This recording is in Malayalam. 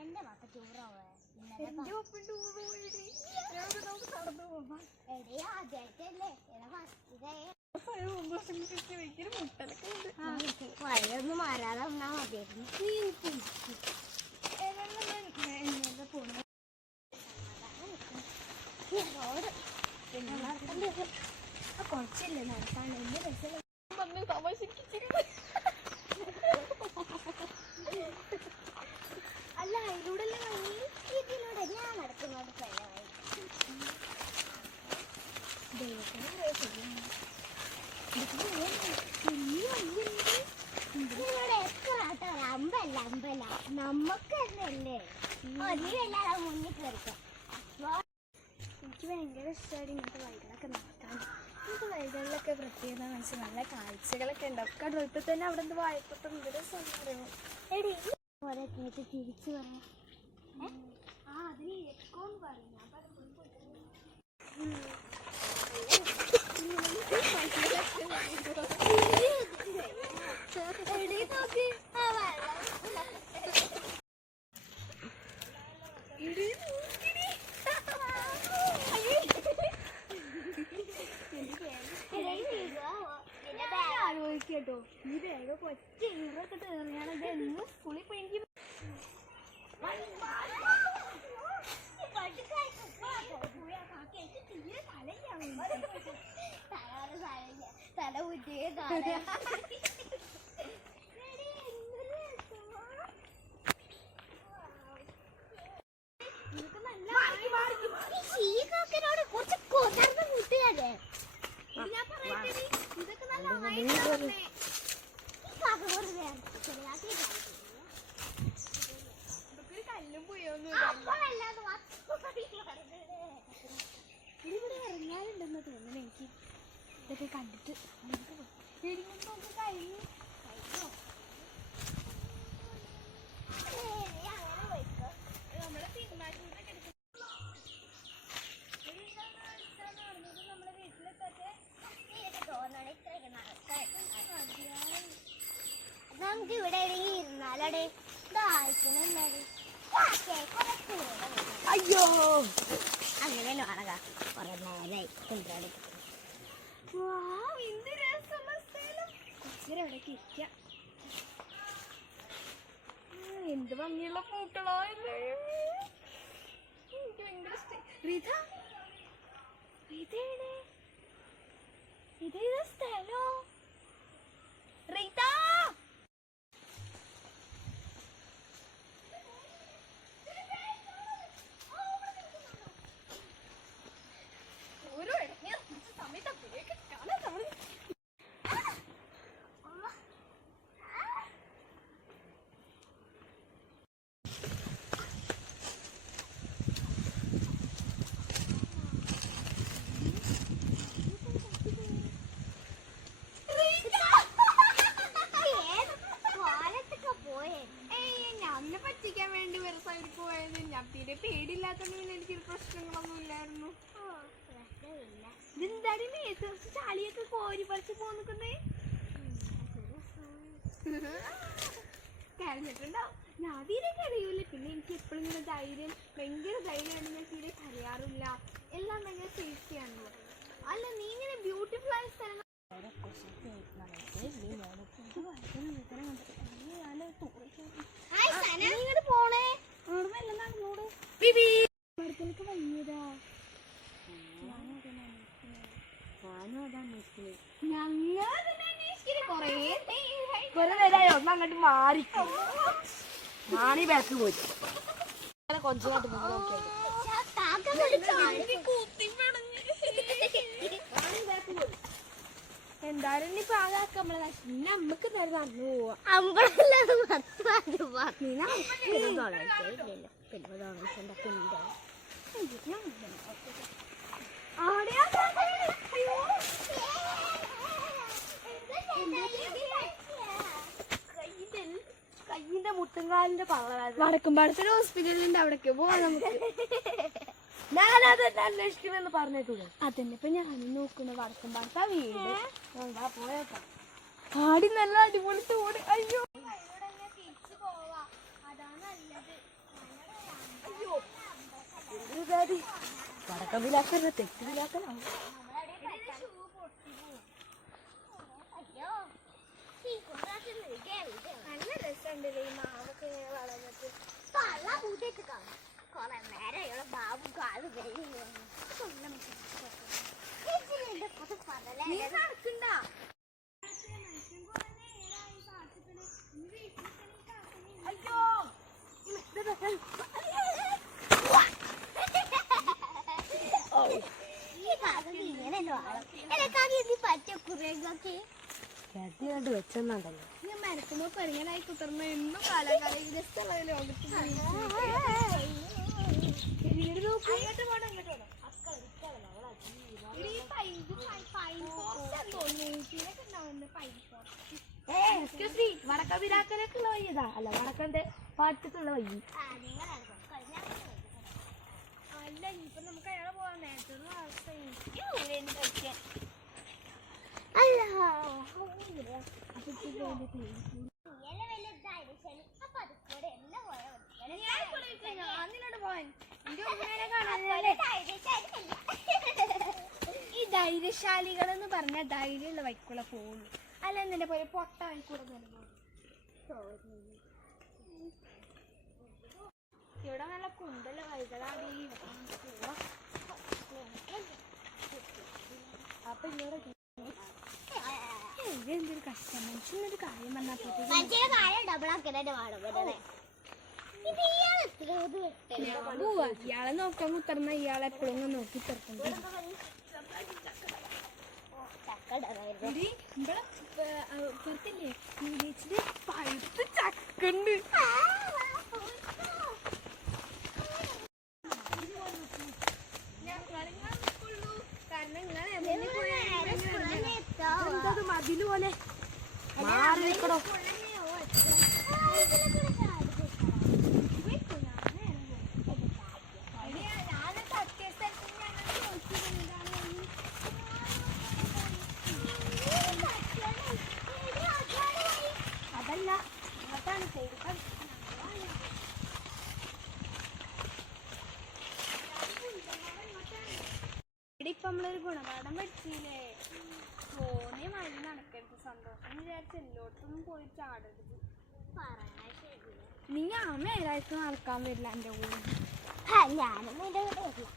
എന്റെ പപ്പ ടൂറാവേ വഴിയൊന്നും മാറാതെ വന്നാ മതിയായിരുന്നു. കുറച്ചില്ലേ നടക്കാൻ എന്റെ രസം അല്ല അതിലൂടെ ഇതിലൂടെ ഞാൻ നടക്കുന്നത് അമ്പല്ല അമ്പല നമ്മക്ക് തന്നെയല്ലേ നീല്ലാതെ മുന്നിൽ കയറിക്കാം. എനിക്ക് ഭയങ്കര ഇഷ്ടമാണ് ഇങ്ങനത്തെ വഴികളൊക്കെ നടക്കാൻ. ഇങ്ങനത്തെ വഴികളിലൊക്കെ പ്രത്യേകത മനസ്സിൽ നല്ല കാഴ്ചകളൊക്കെ ഉണ്ട്. ഒക്കെ അടുത്ത് തന്നെ അവിടെ നിന്ന് വായിക്കട്ടെ എന്തൊരു സൗകര്യം എടി പോലെ കേട്ട് തിരിച്ചു പറയാം. അതിന് എക്കോന്ന് പറയും. ആലോചിക്കട്ടോ ഈ വേഗം ഒറ്റ ഇറൊക്കെ തീർന്നാണത് എന്നും സ്കൂളിൽ പോയി എനിക്ക് തല കുറ്റിയെ ോട് കുറച്ച് കൊതർന്ന് കൂട്ടുകാരെ ഇതൊക്കെ നല്ല കല്ലും പോയോന്നും ഇവിടെ ഇറങ്ങാനുണ്ടെന്ന് തോന്നുന്നു എനിക്ക്. ഇതൊക്കെ കണ്ടിട്ട് കഴിഞ്ഞു നമ്മളെ തീരുമാനത്തിനൊക്കെ നമ്മളെ വീട്ടിലൊക്കെ നമുക്ക് ഇവിടെ ഇരുന്നാലടെ അയ്യോ അങ്ങനെ കാണക കുറെ നേരായി കൊണ്ടുവരാൻ എന്ത് ഭംഗിയുള്ള പൂക്കളോ എനിക്ക് ഭയങ്കര ഇതേത് സ്ഥലോ റീത ഓരോ ഇടങ്ങ സമയത്ത് കാണാൻ നമ്മൾ തീരെ പേടിയില്ലാത്തോണ്ട് എനിക്കൊരു പ്രശ്നങ്ങളൊന്നും ഇല്ലായിരുന്നു. ഇതെന്തായാലും മേത്ത് ചാളിയൊക്കെ കോരി പറിച്ച് പോന്നിക്കുന്നേ കരഞ്ഞിട്ടുണ്ടാവും. ഞാൻ തീരെ കരയൂല. പിന്നെ എനിക്ക് എപ്പോഴും ഇങ്ങനെ ധൈര്യം ഭയങ്കര ധൈര്യമാണ്. ഞാൻ തീരെ കരയാറില്ല. എല്ലാം ഭയങ്കര സേഫ്റ്റിയാണല്ലോ. അല്ല നീ ഇങ്ങനെ ബ്യൂട്ടിഫുൾ ആയ സ്ഥലങ്ങൾ പോണേ മരത്തിലൊക്കെ വയ്യതാ. കൊറേ നേരമായി ഒന്ന് അങ്ങോട്ട് മാറി മാണി ബാക്ക് പോയി കൊഞ്ചായിട്ട് എന്തായാലും ഇനിയിപ്പോ ആകാക്ക നമ്മളെ പിന്നെ അമ്മക്ക് നടന്നു പോവാ. കയ്യിന്റെ മുട്ടുംകാലിന്റെ വടക്കുംപാടത്തൊരു ഹോസ്പിറ്റലിന്റെ അവിടേക്ക് പോവാം നമുക്ക്. ഞാനത് അന്വേഷിക്കുമെന്ന് പറഞ്ഞിട്ടുണ്ട്. അതന്നെ ഇപ്പൊ ഞാനും നോക്കുന്നു. വടക്കുംപാടത്താ വീട്. പോയേക്കാം. ആടി നല്ല അടിപൊളി തോട്. അയ്യോ തിരിച്ചു പോവാ. വടക്കമ്പിലാക്കല്ല തെക്കിലാക്കലാവും. നല്ല രസമുണ്ടല്ലേ ഈ മാവൊക്കെ വളർന്നിട്ട്. കൊറേ നേരം ഇവിടെ ബാബു കാല് നടക്കണ്ട. അയ്യോ കണ്ട് വെച്ചെന്നുണ്ടല്ലോ. ഞാൻ മരക്കുമ്പോ പെരുങ്ങനായി കുത്തർന്ന എന്നും കാലാകാലം രസമുള്ള ലോകത്ത് വടക്കവിരാക്കലേക്കുള്ള വഴിയതാ അല്ല വടക്കന്റെ പാട്ടത്തുള്ള വഴി. അല്ല ഇനിയിപ്പൊ നമുക്ക് അയാളെ പോവാൻ നേരത്തുള്ള അവസ്ഥ ഈ ധൈര്യശാലികളെന്ന് പറഞ്ഞാൽ ധൈര്യമുള്ള വൈക്കുള്ള പോകുള്ളൂ. അല്ല എന്നെ പോലെ പൊട്ട വൈക്കൂടെ ഇവിടെ നല്ല കുണ്ടല്ല വൈകളാണ്. അപ്പൊ ഇവിടെ എന്തൊരു കഷ്ടം. മനുഷ്യനൊരു കാര്യം ഇയാളെ നോക്കാൻ കുത്തർന്ന ഇയാളെ എപ്പോഴും നോക്കി തീർക്കണ്ടേ. പുറത്തില്ലേ വിളിച്ചിട്ട് പഴുത്ത് ചക്കുണ്ട്. എന്തത് മതില് പോലെ മാറി നിൽക്കണോ? അതല്ല അതാണ് ഇവിടെ ഇപ്പൊ നമ്മളൊരു ഗുണപാഠം പഠിച്ചില്ലേ. തോന്നിയ മഴ നടക്കരുത്. സന്തോഷം വിചാരിച്ച് എല്ലായിടത്തൊന്നും പോയി ചാടരുത്. നീ ആ മേലായിട്ട് നടക്കാൻ വരില്ല എന്റെ കൂടെ. ഞാനൊന്നും എന്റെ കൂടെ വരില്ല.